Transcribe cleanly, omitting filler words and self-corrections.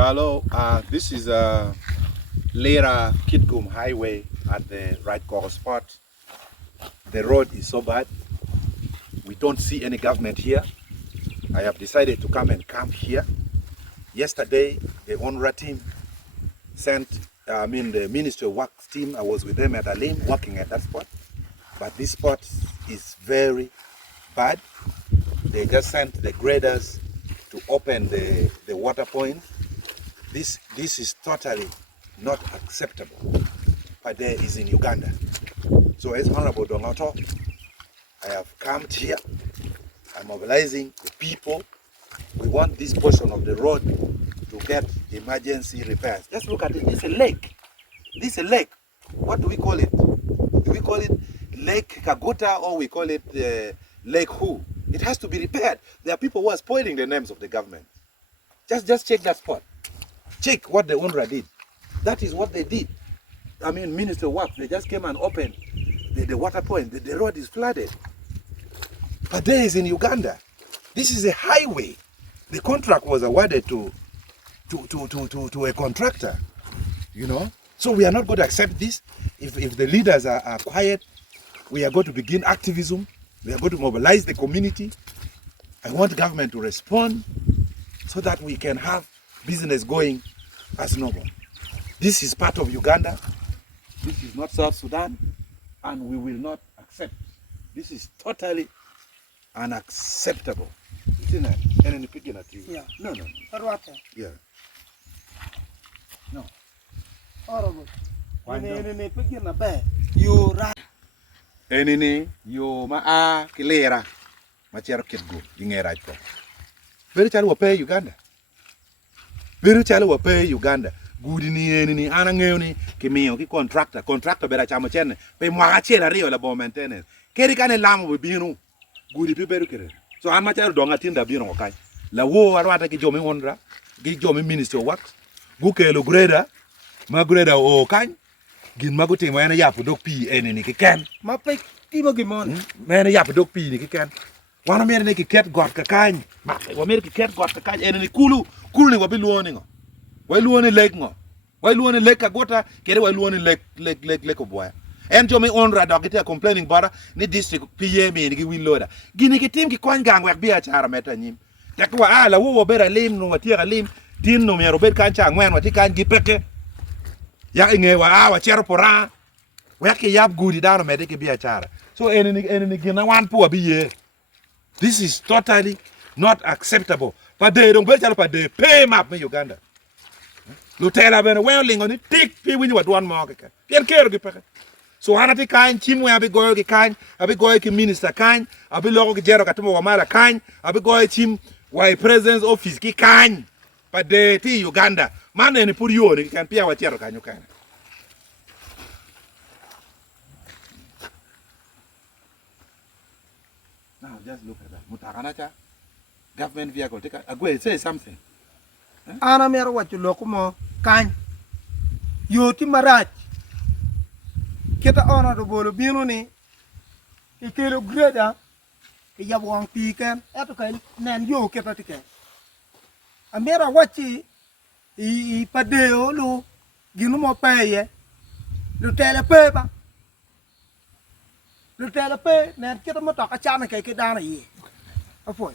Hello, this is Lera Kitgum Highway at the right corner spot. The road is so bad. We don't see any government here. I have decided to come and camp here. Yesterday, the UNRWA team sent, the Ministry of Works team, I was with them at Alim working at that spot. But this spot is very bad. They just sent the graders to open the water point. This is totally not acceptable. Pade is in Uganda. So as Honorable Otto, I have come here. I'm mobilizing the people. We want this portion of the road to get emergency repairs. Just look at it. This is a lake. This is a lake. What do we call it? Do we call it Lake Kaguta or we call it Lake Who? It has to be repaired. There are people who are spoiling the names of the government. Just check that spot. Check what the UNRWA did. That is what they did. Minister of Works, they just came and opened the water point. The road is flooded. But there is in Uganda. This is a highway. The contract was awarded to a contractor, So we are not going to accept this. If the leaders are quiet, we are going to begin activism. We are going to mobilize the community. I want government to respond so that we can have business going as normal. This is part of Uganda. This is not South Sudan, and we will not accept. This is totally unacceptable. Isn't it? And picking at you. Yeah. No. Yeah. No. Horrible. Why not? Picking a bear. You right. Enini yo ma kilera ma chero kitgo ingera ko. Very chalo wape Uganda. Very chalo wape Uganda. Gudi ni enini ana ngeo ni kimiyo ki contractor bera chamo chene pe mwa chela rio la bo maintenance. Keri kane lamo be binu. Gudi pe beru kere. So an ma chero donga tinda binu kai. La wo arwata ki jomi UNRWA, ki jomi Ministry of Works. Gu kelo grader, ma grader o kan. Gin maguti mo yana yapu dok pi enini ki ken. Ma pe ti mo gimon. Mena yapu dok pi ni ki ken. Wana mere ne ki ket got ka kan. Ma wa mere ki ket got ka kan enini kulu ni wa biluoni ngo. Wa luoni lek ngo. Wa luoni lek ka gota kere wa luoni lek oboya. En jomi UNRWA dok ite complaining bara ni district PM ni ki wiloda. Gini ki tim ki kwan gang wek bi achara meta nyim. Tekwa la wo bera lim no watia lim tin no me robert kan cha ngwen wati kan gi peke. Ya inge wa chero pora wa ke yab gudi down me de ke bi achara so enini gina wan pu bi ye. This is totally not acceptable. But they don't better pa de pay map me Uganda lu tela ben well lingo ni tik pi wini wa don mo ke ken kero gi peke so hanati kan chimwe abi goyo gi kan abi goyo ki minister kan abi logo ki jero katimo wa mara kan abi goyo chim wa president's office ki kan pa de ti Uganda mane ni pur yo ni kan pia wa chero kanyo kan. Now just look at that. Mutakanacha government vehicle take agwe say something. Ana mero wachu lokumo kan. Yo ti marach. Kita ona do bolo binu ni. Ikelo greda. Ke yabwang piken eto kan nan yo kita tike. Amera wachi I padeo lu ginu mo peye. Lu tele pe ba. Lu tele pe nan kita mo toka chana ke dana yi. Afoy.